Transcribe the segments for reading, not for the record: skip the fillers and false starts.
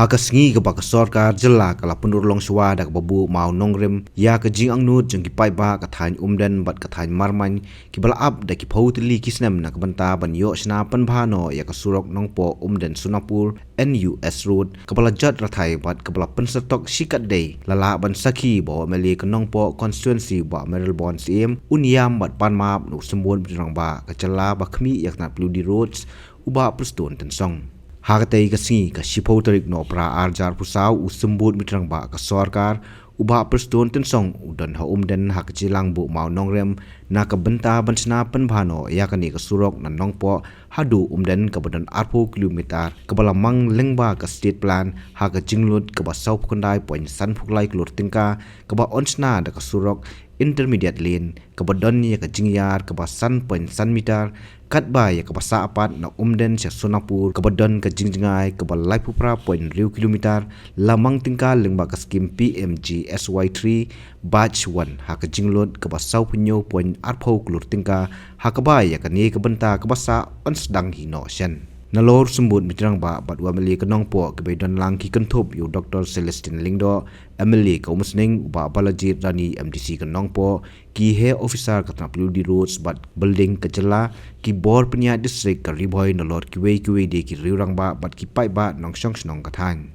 Hakasngi ke baka sorkar jela kala penur long shwa dak babu mau nongrem ya ke jing ang nut jeng ki pai ba ka thain umden bat ka thain marman ki bala ab da ki phautli kisnem na banta ban yo sna pan bhano ya ka surok nongpo umden sunapur NUS road ka bala jat rathai bat ka bala pensatok sikat day lala ban sakhi bo meli ka nongpo constituency ba meril bon sim uniam bat pan map nu sembon birang ba ka jela ba khmi yak na pludi roads uba pruston ten song Hakatay kasi ka sipotarik no pra arjar pusaw usembut mitrang ba ka sorkar uba perston tensong udan ha umden hakajilang bu mau nongrem na ka benta bansna panbhano ya kani ka surok na nongpo hadu umden ka badan arpo kilometer ka balamang lengba ka state plan ha ka jinglut ka ba sau phukandai point san phuklai klur tingka ka ba onsna da ka surok intermediate lane ka badan ya ka jingyar ka ba san point san meter kat ba ya ka basa apat na umden sa Sonapur ka badan ka jingjingai ka balai pupra point riu kilometer lamang tingka lengba ka skim PMG SY3 batch 1 ha ka jinglot ka basau punyo point arpho klur tingka ha ka ba ya ka ni ka benta ka basa onsdang hino shen Nalor sembut mitrang ba batwa meli kenong po ke bedan lang ki kentup yu Dr. Celestine Lingdo Emily ka umusning ba balajit rani MDC kenong po ki he officer ka tnapilu di roads bat building ke jela ki bor penya district ka riboy nalor ki wei de ki riurang ba bat ki pai ba nong song snong ka thang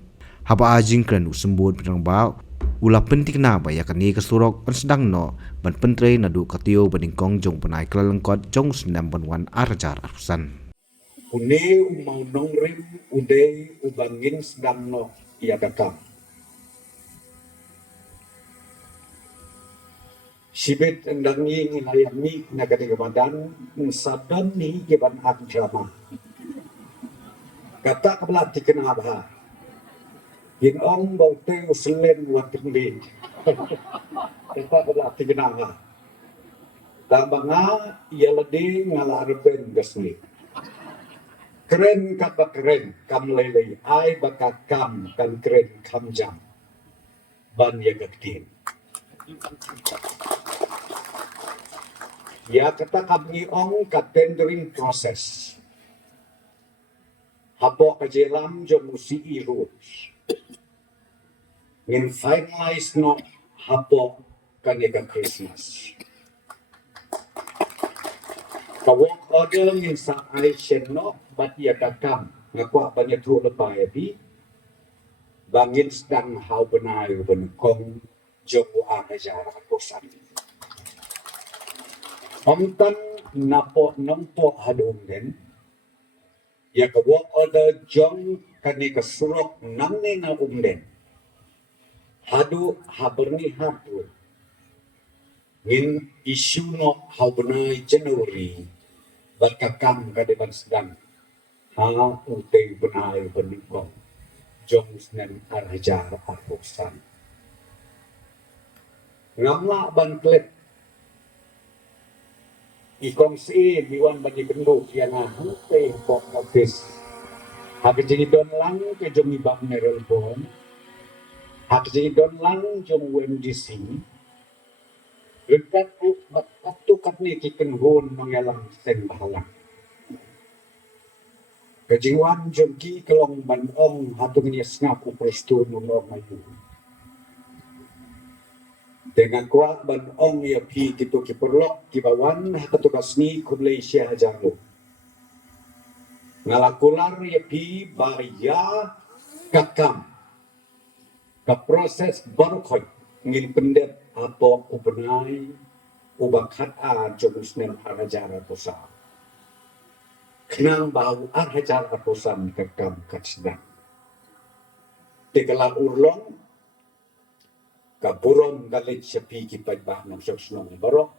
haba ajing kran usembut mitrang ba ula pentik na ba ya kani ka surok sedang no ban pentre na du katio baningkong jong panai klalengkot jong sendam banwan arjar arsan Une umau nongrim uday ubangin sedang no ia kakam. Sibet endangi ngilayami nagati kebadan sadan ni keban ak drama. Kata kebelah dikena abha. Yin ong baute uslen watin di. Kata kebelah dikena abha. Tambanga ia ledi ngalah reben gasni. Keren kata keren kam lele ai baka kam kan keren kam jam ban ya gaktin ya kata kami ong ka tendering process habo ka jelam jo musi rules ngin finalize no habo kan ya Christmas ka work order ngin sa ai shen no bat ya kakam ngakwa banyak tu lepai bi bangin sedang hau benai benekong jopo arajara kosan Omtan napo nompo hadung den ya ka work order jong kani ka surok namne na umden hadu haberni hadu ngin isu no hau benai Januari bakakam kadeban sedang ha utei benai benekong jong senen arajara kosan ngamla bangklet ikongsi diwan bagi benduk yang hute pok office hak jadi don lang ke jom ibak merel bon hak jadi don lang jom UMDC lekat waktu kat ni kiken hon mengelang seng bahalang kejiwan jom ki kelong ban ong hatung ni snap uprestu nomor maju dengan kuat ban ong ya pi gitu ki perlok ki bawan petugas ni Malaysia jago ngalakular ya pi baya kakam ka proses barukhoy ngin pendet apa ubenai ubakat a jomusnen arajara posa kenang bau arajara posa kakam katsna tegala urlong kaburon galit sepi ki pajbah nam sosnong barok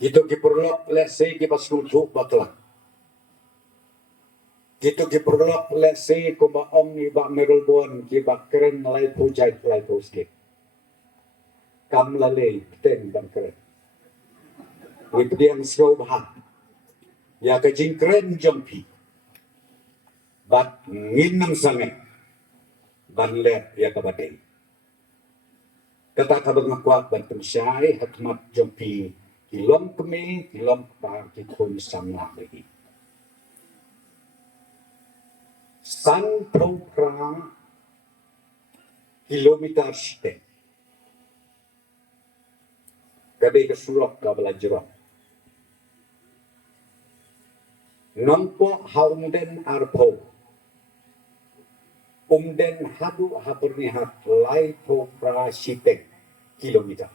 gitu ki perlok let's say ki paslutu bakla gitu ki perlok let's say ko ba ong ni ba merulbon ki ba keren lai project lai poske kam lale ten ban keren with diang slow bah ya ka jing keren jompi bat nginang sange ban le ya ka badai kata kabag makwak ban pensyai hatmat jompi kilom kemi kilom pa ki kon samla lagi san thau pra kilometer ste kadai ke surok ka belajar nampo haumden arpo umden hadu hapernihat lai thau pra sitek kilometer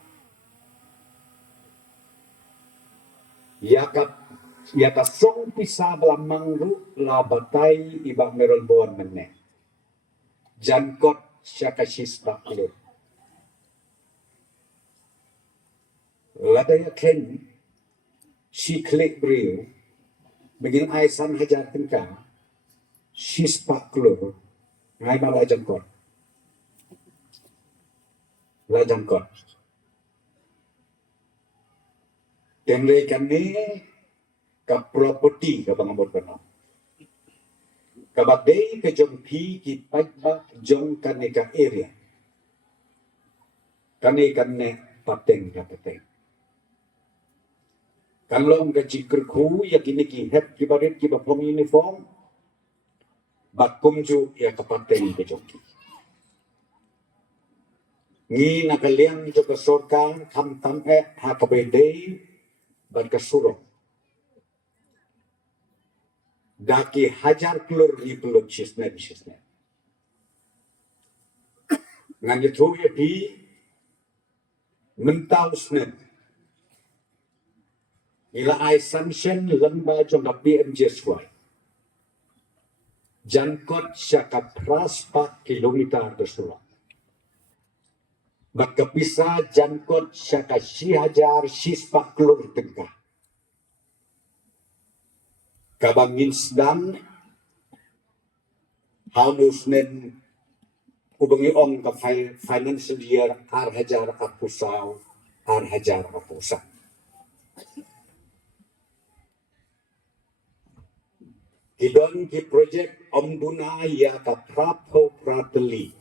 Yaka song pisa belamangru la batai ibak merol bon menne. Jankot syaka sista kulo. Ladaya ken si klik beriu begin aisan hajar tengka sispa kulo ngai bala jankot. La jankot. Tenre kami ka property ka bangabot kana. Kabadai ke jong pi ki pagba jong kane ka area. Kane pateng ka pateng. Kanlong ka jikr khu ya kini ki het ki barit ki bapong uniform. Bat kumju ya ka pateng ke jong ki. Ngi nakaliang jo ka sorkan kam tam ha ka bedei bat ka surok. Daki hajar klur ni peluk sisnet. Ngan itu ya pi mentau snet. Ila ai sanction lamba jong ka PMJ-SY. Jangkot syaka praspa kilometer bersurah. Maka bisa jangkot syaka si hajar sispa klur tengkah. Kabangin sedang halusnen ubangi ong ka financial year ar hajar apusau ar hajar apusang. Kidon ki projek omduna ya ka prapo prateli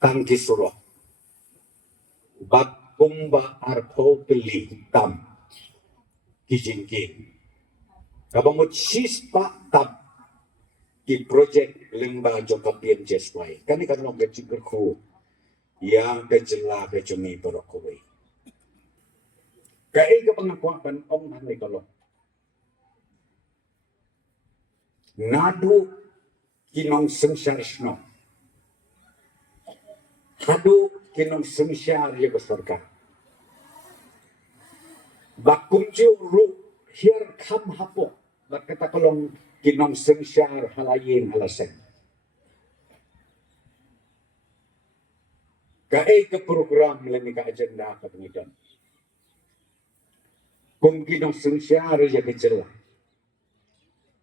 tangki surah. Bat kumba arpo peli tam kijingking. Kabamut sispa tam ki projek lengba joka PMJ-SY. Kani kan long gaji berku yang kejela kejumi berokoi. Kai ke pengakuan om nanti kalau nadu kinong sengsyar isno. Hadu kinong sengsyar ya besarkan. Bakumju ru hier kam hapo. Bakata kolong kinong sengsyar halayin halasen. Kai ke program leni ka agenda ka pengidan. Kung kinong sengsyar ya kejela.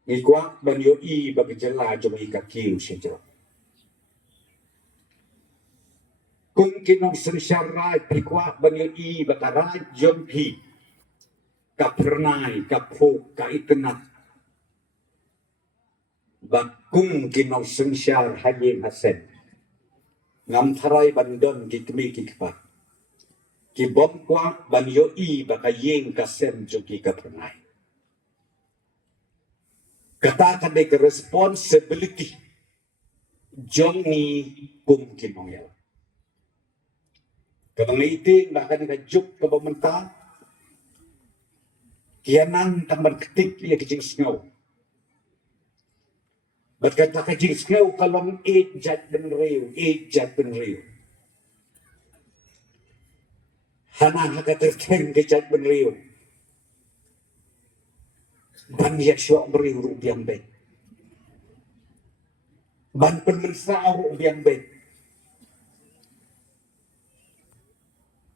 Ikwa banyo i bagijela jom ikakiu sejela. Kung kinong sengsyar ikwa banyo i batarai jom pi. Kapernai, kapuk, kaitenat. Bakung kinong sengsyar hayin hasen. Ngam tarai bandon kikmi kikpa. Kibom kwa banyo i bakayeng kasen joki kapernai. Katakan dek responsibility jong ni kum kinong yel. Kadang itin bahkan kajuk ke pemerintah kianan tambah ketik ya kecing snow. Berkata kecing snow kalau ejat ben riu. Hana haka terkeng kejat ben riu. Ban ya syok beriu rupiang baik. Ban penmensau rupiang baik.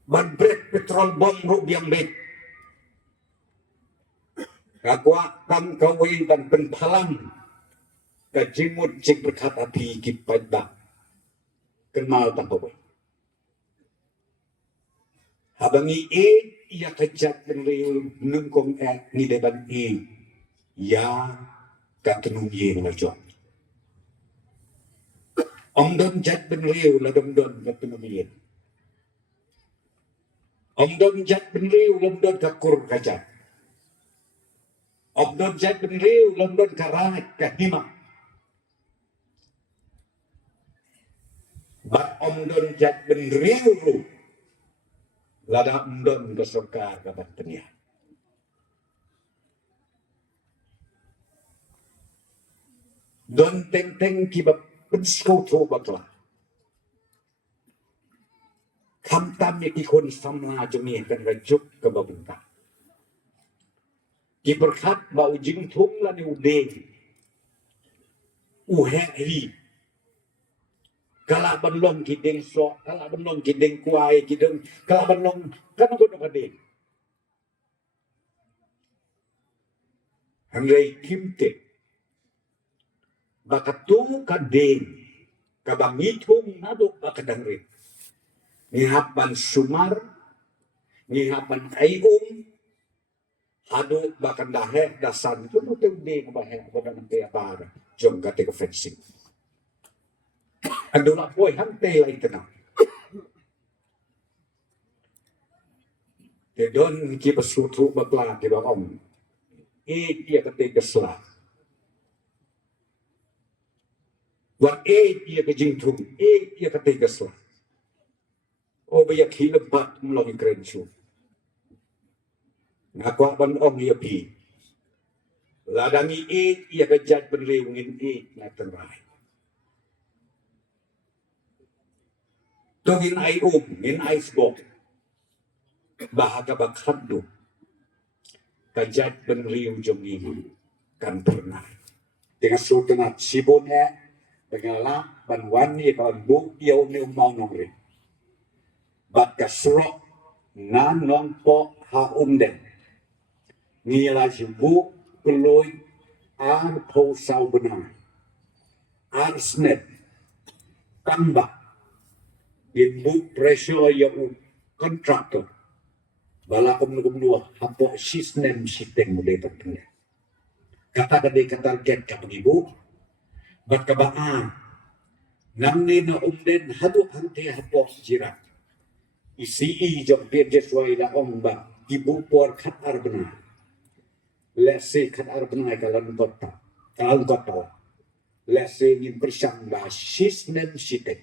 Ban brek petrol bom rupiang baik. Kakwa kam kawin dan penpalang kajimut cik berkat api kipada kenal tak kawin. Habangi ia kejat ben riu nungkong ni deban ya katenung ye ngajon. Om don jat ben riu la dom don katenung ye. Om don jat ben riu lom don kakur kajat. Om don jat ben riu lom don karat kahima Bat om don jat ben riu ru. Lada om don kesoka kabat tenia. Don teng teng kibat penskau tu bakla. Kam tam ni ki kon samla jemi kan rajuk ke babenta. Ki berkat bau jing thung la ni udeng. Uhe hi. Kala banlong ki deng so, kala banlong ki deng kuai ki deng, kala banlong kan ko no kadeng. Hangai kimte. Bakatu kadeng. Kabangi thung naduk bakadang rin. Ngihapan sumar, ngihapan ayung, hadut bakan dahe dasan itu nuteng di bahe pada nanti apa jom kate ke fencing. Ando nak boy hante lai tenang. Te don ki pesutu bakla di bawang. Dia kate keslah. Wan dia ke jingtung, dia kate keslah. Oh bayak hilebat melalui kerencu. Ngakwa ban ong ia pi. Ladangi ia kejat berlewingin na terai. Tungin ai ngin ai sbok. Bahaga bakhadu. Kejat berlew jom ini. Kan pernah. Dengan sultanat sibonnya. Pengalak ban wani ban buk iau ni umau nongri. Bat kasrok nan nongpo ha umden. Nila jibu keloy ar po sau benar. Ar snap. Tambah. Inbu pressure yang kontraktor. Balakom nugumdua hapo sistem sistem mulai terkena. Kata kadai target kapagibu. Bat kabaan. Namni na umden haduk hante hapo jirat. Isi jom PJ la omba ibu por khat ar benar. Let's say khat ar benar kalan kota. Kalan kota. Let's say ngin persang ba sistem sistem.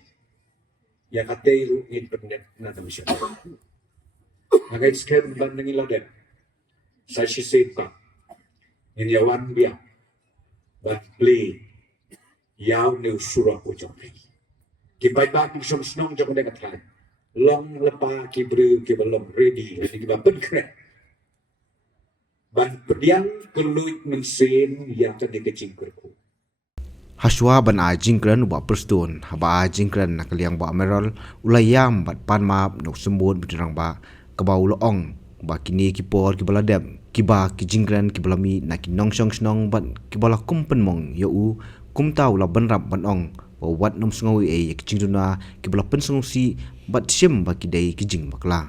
Ya katairu ngin pendet na tamisya. Nagai skem ban ngin laden. Sa sisempa. Ngin yawan biya. Bat play. Yaw ni surah ko jom. Kipai ba king som snong jom de katay. Long lepa kibru kibalong ready ini kiba penkret ban pediang keluit mensin yang tadi kecing kerku Haswa ban a jingkran ba perston haba a jingkran nak liang ba merol ulayam bat pan map nok sembut bidrang ba kabau loong ba kini kipor kibaladep kiba ki jingkran kibalami nak nongsong snong ban kibala kumpen mong yo kum tau la ban rap ban ong wat nom sngawi e kicingduna kibala pensongsi bat sim ba kidai kijing bakla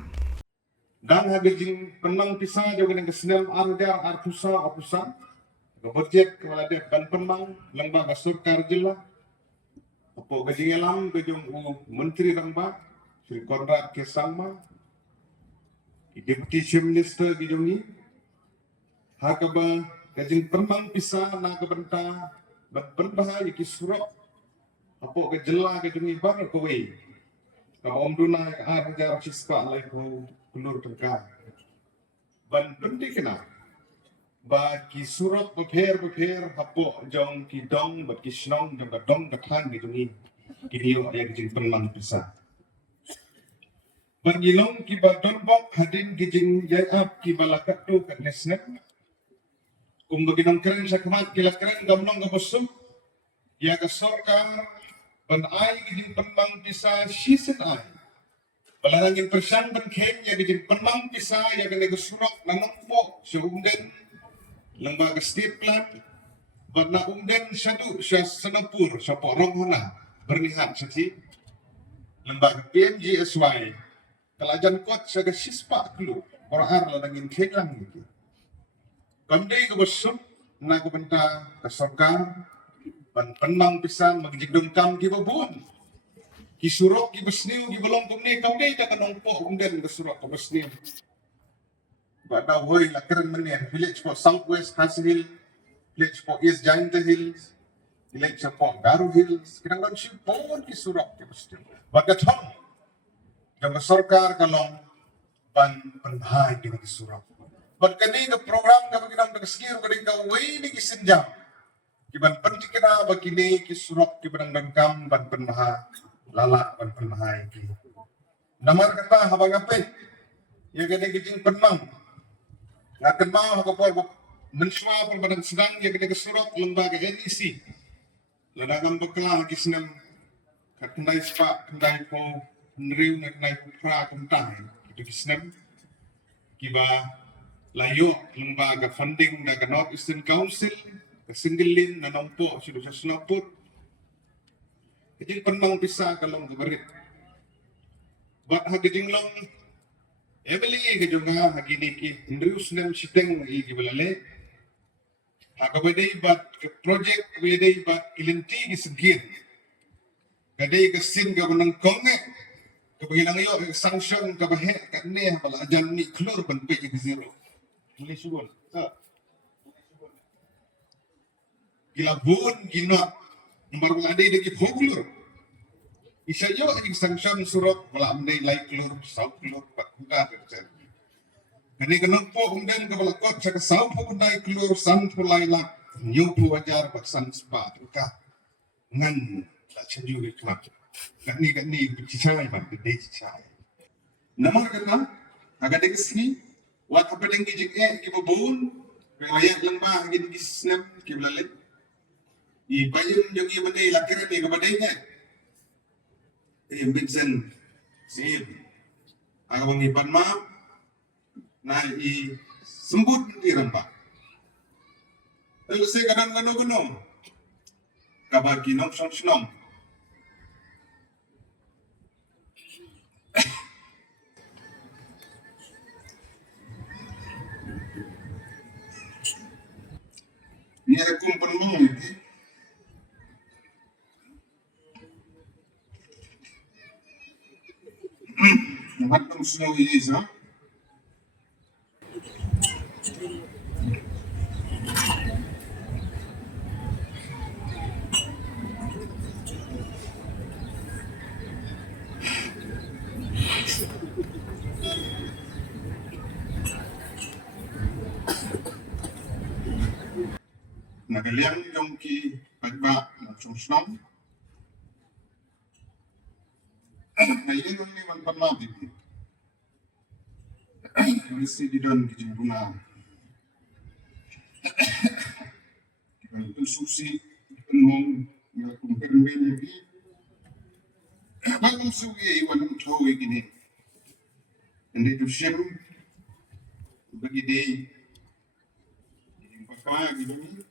Dan hagajing penang pisah juga dengan kesenam arjar artusa apusan berjet kepala dia dan penang lembaga surkar jela apa gajing elam gajung menteri ramba Sri Konrad Kesama deputy chief minister gajungi hakaba gajing penang pisah na kebenta berbahaya kisurok apa gejela gajungi bang kowe kalau om dunai arjar cispa lai ko kulur tengkar ban penting kena bagi surat berpher hapo jong kidong bagi snong jong kadong kathan gitu ni kidio yang jing penlang pisah bagi long ki badon bok hadin kijing jay up ki balakat tu kat nesnet bagi nong keren sakmat kilat keren gamnong gabosum ya ka sorkar ban ai kijing penlang pisah season ai Balarangin persyang ban ken ya kijing penlang pisah ya kene surok nanongpo sumden lembaga state plan warna umden syadu syah senapur saporong hona bernihat sati lembaga PMGSY kelajan kot saga sispa kelu orang ar langin kelang gitu kandai ke besum na ke benta kasabkar ban penang pisan magigdong kam ki babun ki surok ki besniu ki belong kumni kandai ta kanongpo umden ke surok ke besniu Bada hoy la keren menir village for southwest Has Hill, village for East Giant Hills, Ilek sapong Garu Hills, kinang sipon ki surat ki pasti. Bagat hong, yang sarkar kalong penhai di surat. Bat kani ke program ka kinang nagskir ka ding ka way ni kisinjam. Kiban penting kita bagini ki surat ki benang dangkam ban penmaha lala ban penmahai ki. Namar kata habang ape, ya gede kijing penmang. Ngaken mau hakapor menswa pun badan sedang ya gede surat lembaga NEC. Ladangam bekla kisnem katendai spa kendai po nriu kendai pra kentai itu kisnem kiba layo lembaga funding daga North Eastern Council kesinggilin nanompo sido sa snaput kijing penmang bisa kalong keberit buat hagijing long Emily kejunga hagini ki nriu snem siteng i gibalale Hakabadai bat project kadai bat ilinti gisgir. Kadai kesin ka menang konge. Kabagilang yo sanction ka bahe kanne bala ajan ni klur ban pe ke zero. Ini sugon. Gila bun gina nomor ladai de hoglur. Isa yo ing sanction surat bala amdai lai klur sau klur pat kuda terjadi. Kani kenapa undang kebalakot sa kasau pagundai klur san pulai lak new pu wajar baksan spa ka ngan la chenju ke klak kani bicara ban bidai cicai nama kata agak dek sini wat apa deng kijik ki babun riwayat lembah gini kisnam ki blale I bayun jong i badai lakir ni ke badainya Vincent sim agak ngipan maaf na I sembut di rempah. Lalu saya kadang-kadang kabar kinong senong. Ni ada kumpulan mau ini. Macam snow ini sah. Nagaliang yung ki pagba ng sumsnom. Ayun yung liman pamabig. Mesti di dalam kijing bunga. Itu susi penuh yang kumpulan lagi. Bang sugi iwan tahu gini. Andi tu siam bagi dia yang pakai gini.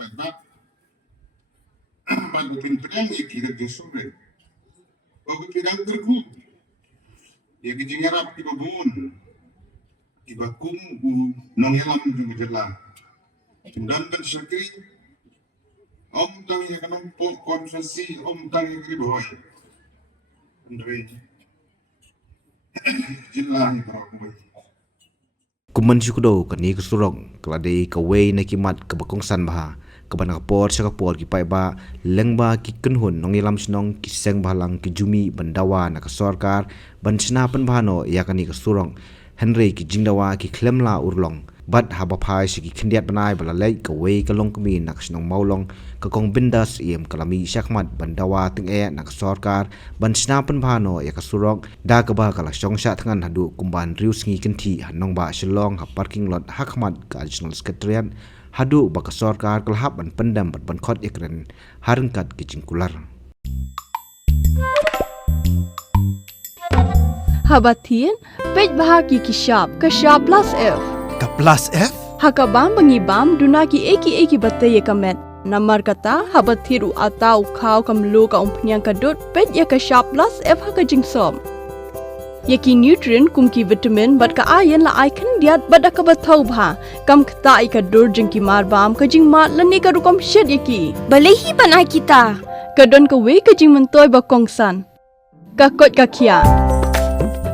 Pagba pagpinpinang ikirag Jesubre. Pagpinang terku. Ya kijing harap ibabun. Ibakum nong yalam juga jelas. Tundan dan syakri. Om tang ya kanong po konfesi om tang ya riboy. Andre. Jelas ibarakuy. Kuman syukudo kani kesurong kelade kawai na kimat kabakongsan baha kaban kapor sa kapor ki paiba lengba ki kenhun nong ilam sinong ki seng bahalang ki jumi bandawa na kasorkar ban sinapan bahano yakani kesurong Henry ki jingdawa ki klemla urlong bat haba phai si ki khindiat banai balalai kawai kalong kami nak sinong maulong kakong bindas iem kalami syakmat bandawa ting nak sarkar ban sinapan bahano ya kasurong da kaba kala songsha thangan hadu kumban rius ngi kenti hanong ba shillong ha parking lot hakmat ka additional secretariat hadu ba ka sarkar kalhap ban pendam ban khot ekren harengkat ki jingkular Habatin pej bahagi kishab kashab plus F Ka plus F? Hakabam bangibam dunaki eki batay kamet. Namar kata habathiru atau kau kamlu ka umpnyang kadut pet ya ka sharp plus F haka jingsom. Yaki nutrient kumki vitamin bat ka ayan la icon diat bat ka bathau bha kam kta ka dur jingki marbam ka jing mat lani ka rukom shed yaki. Balehi banai kita. Kadon ka we ka jing mentoy ba kongsan. Ka kot ka kia.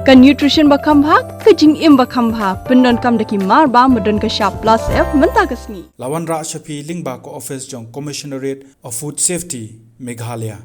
ka nutrition bakam bha ka jing im bakam bha pendon kam daki mar ba madon ka sharp plus f menta kasni Lawan Ra Shafi Lingba Ko Office Jong Commissionerate of Food Safety Meghalaya